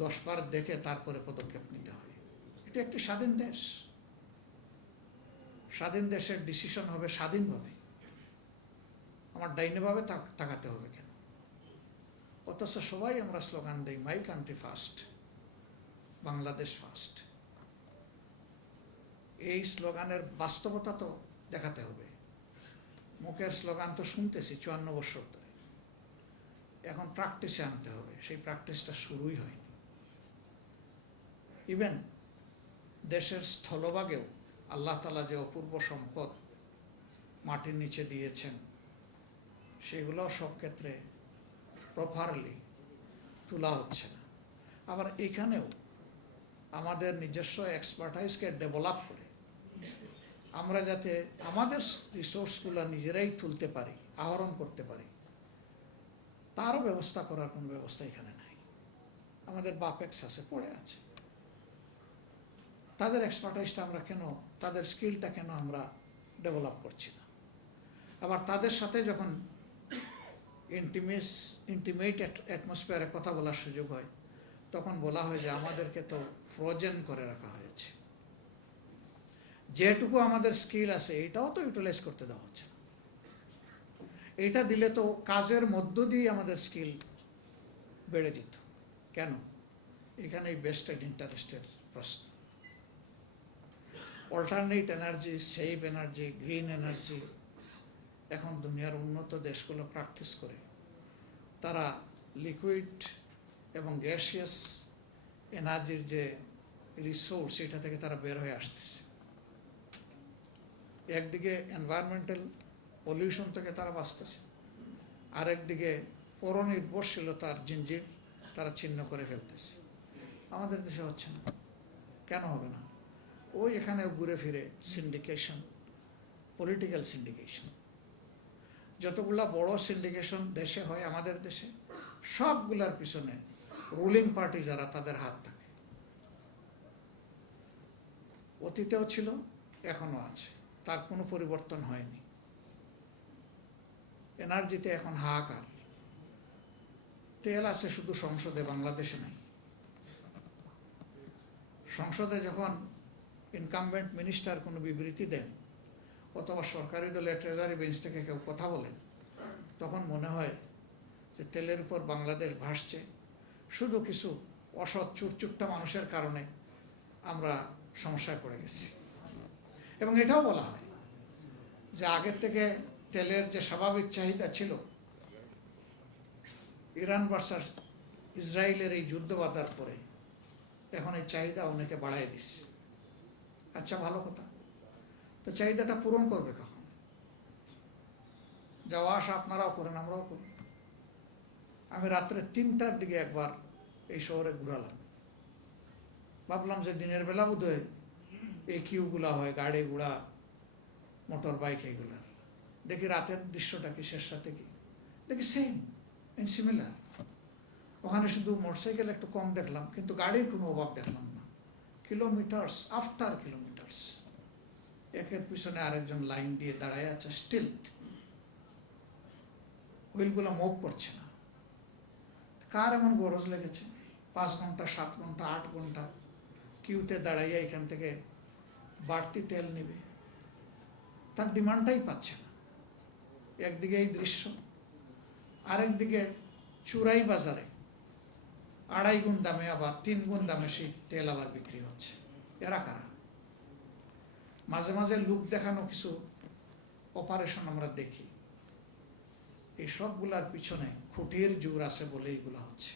10 বার দেখে তারপরে পদক্ষেপ নিতে হয়। এটা একটি স্বাধীন দেশ, স্বাধীন দেশের ডিসিশন হবে স্বাধীনভাবে। আমার ডাইনেভাবে তাকাতে হবে কেন? অথচ সবাই আমরা স্লোগান দিই my country first, Bangladesh first. এই স্লোগানের বাস্তবতা তো দেখাতে হবে। মুখের স্লোগান তো শুনতেছি 54 বছর ধরে, এখন প্র্যাকটিসে আনতে হবে। সেই প্র্যাকটিসটা শুরুই হয়নি। ইভেন দেশের স্থলভাগেও আল্লাহ তাআলা যে অপূর্ব সম্পদ মাটির নিচে দিয়েছেন, সেগুলো সব ক্ষেত্রে প্রপারলি তোলা হচ্ছে না। আবার এখানেও আমাদের নিজস্ব এক্সপার্টাইজকে ডেভেলপ করে আমরা যাতে আমাদের রিসোর্সগুলো নিজেরাই তুলতে পারি, আহরণ করতে পারি, তারও ব্যবস্থা করার কোনো ব্যবস্থা এখানে নাই। আমাদের বাপেক্স আছে, পড়ে আছে। তাদের এক্সপার্টাইজটা আমরা কেন, তাদের স্কিলটা কেন আমরা ডেভেলপ করছি না? আবার তাদের সাথে যখন ইন্টিমেট অ্যাটমসফিয়ারে কথা বলার সুযোগ হয়, তখন বলা হয় যে আমাদেরকে তো ফ্রোজেন করে রাখা হয়েছে, যেটুকু আমাদের স্কিল আছে এটাও তো ইউটিলাইজ করতে দেওয়া হচ্ছে না। এইটা দিলে তো কাজের মধ্য দিয়ে আমাদের স্কিল বেড়ে যেত। কেন? এখানে বেস্টেড ইন্টারেস্টের প্রশ্ন। Alternate energy, save energy, green energy এখন দুনিয়ার উন্নত দেশগুলো প্র্যাকটিস করে। তারা লিকুইড এবং গ্যাসিয়াস এনার্জির যে রিসোর্স, এটা থেকে তারা বের হয়ে আসতেছে। একদিকে এনভায়রনমেন্টাল পলিউশন থেকে তারা বাঁচতেছে, আরেকদিকে পরনির্ভরশীলতার জিঞ্জির তারা ছিন্ন করে ফেলতেছে। আমাদের দেশে হচ্ছে না। কেন হবে না? ওই এখানেও ঘুরে ফিরে সিন্ডিকেশন, পলিটিক্যাল সিন্ডিকেশন। যতগুলা বড় সিন্ডিকেশন দেশে হয় আমাদের দেশে, সবগুলার পিছনে রুলিং পার্টি যারা, তাদের হাত থাকে। অতীতেও ছিল, এখনো আছে, তার কোনো পরিবর্তন হয়নি। এনার্জিতে এখন হাহাকার। তেল আছে শুধু সংসদে, বাংলাদেশে নাই। সংসদে যখন ইনকামবেন্ট মিনিস্টার কোনো বিবৃতি দেন অথবা সরকারি দলের ট্রেজারি বেঞ্চ থেকে কেউ কথা বলেন, তখন মনে হয় যে তেলের উপর বাংলাদেশ ভাসছে। শুধু কিছু অসৎ চুরচুট্টা মানুষের কারণে আমরা সমস্যায় পড়ে গেছি। এবং এটাও বলা হয় যে আগের থেকে তেলের যে স্বাভাবিক চাহিদা ছিল, ইরান ভার্সাস ইসরায়েলের এই যুদ্ধ বাঁধার পরে এখন এই চাহিদা অনেকে বাড়াই দিচ্ছে। আচ্ছা, ভালো কথা। তো চাহিদাটা পূরণ করবে কখন? যাওয়া আসা আপনারাও করেন, আমরাও করি। আমি রাত্রে 3টার দিকে একবার এই শহরে ঘুরালাম। ভাবলাম যে দিনের বেলা বোধহয় এই কিউগুলা হয়, গাড়ি ঘোড়া, মোটর বাইক, এইগুলার। দেখি রাতের দৃশ্যটা কি, শেষ রাতে কি দেখি সেম এন্ড সিমিলার। ওখানে শুধু মোটরসাইকেল একটু কম দেখলাম, কিন্তু গাড়ির কোনো অভাব দেখলাম না। কিলোমিটার্স আফটার কিলোমিটার্স একের পিছনে আরেকজন লাইন দিয়ে দাঁড়ায় আছে, স্টিল হুইলগুলো মুভ করছে না। কার এমন গরজ লেগেছে 5 ঘন্টা, 7 ঘন্টা, 8 ঘন্টা কিউতে দাঁড়াইয়া এখান থেকে বাড়তি তেল নেবে? তার ডিমান্ডটাই পাচ্ছে না। একদিকে এই দৃশ্য, আরেকদিকে চুরাই বাজারে 2.5 গুণ দামে, আবার 3 গুণ দামে সেই তেল আবার বিক্রি হচ্ছে। এরা কারা? মাঝে মাঝে লুক দেখানো কিছু অপারেশন আমরা দেখি। এই সবগুলার পিছনে খুঁটির জোর আছে বলে এইগুলা হচ্ছে।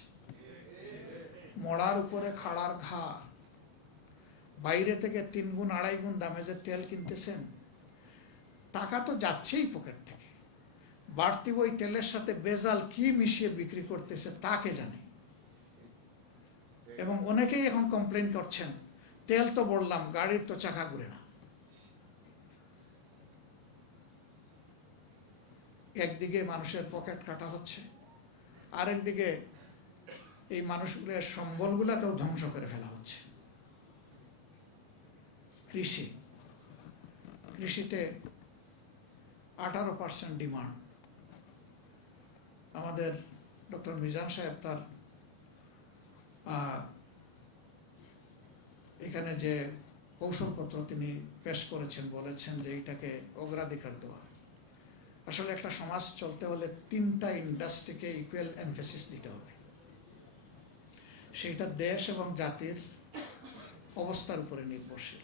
মড়ার উপরে খাড়ার ঘা। বাইরে থেকে 3 গুণ 2.5 গুণ দামে যে তেল কিনতেছেন, টাকা তো যাচ্ছেই পকেট থেকে। বাড়তি ওই তেলের সাথে বেজাল কি মিশিয়ে বিক্রি করতেছে তাকে জানে। এবং অনেকেই এখন কমপ্লেন করছেন, তেল তো বললাম, গাড়ির তো চাকা ঘুরে না। একদিকে মানুষের পকেট কাটা হচ্ছে, আরেকদিকে এই মানুষগুলোর সম্বলগুলোকেও ধ্বংস করে ফেলা হচ্ছে। কৃষিতে 18% ডিমান্ড। আমাদের ডক্টর মিজান সাহেব তার এখানে যে কৌশলপত্র তিনি পেশ করেছেন, বলেছেন যে এইটাকে অগ্রাধিকার দেওয়া। আসলে একটা সমাজ চলতে হলে 3টা ইন্ডাস্ট্রিকে ইকুয়াল এমফেসিস দিতে হবে। সেইটা দেশ এবং জাতির অবস্থার উপরে নির্ভরশীল।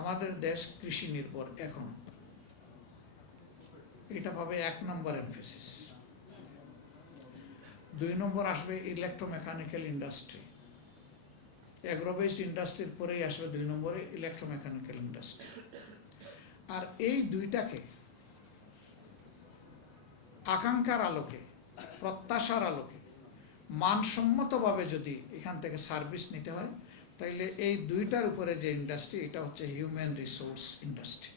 আমাদের দেশ কৃষি নির্ভর এখন, এটা পাবে 1 নম্বর এমফেসিস। 2 নম্বর আসবে ইলেকট্রোমেকানিক্যাল ইন্ডাস্ট্রি, এগ্রো বেসড ইন্ডাস্ট্রির পরেই আসবে 2 নম্বরে ইলেকট্রোমেকানিক্যাল ইন্ডাস্ট্রি। আর এই দুইটাকে আকাঙ্ক্ষার আলোকে, প্রত্যাশার আলোকে মানসম্মতভাবে যদি এখান থেকে সার্ভিস নিতে হয়, তাইলে এই দুইটার উপরে যে ইন্ডাস্ট্রি, এটা হচ্ছে হিউম্যান রিসোর্স ইন্ডাস্ট্রি।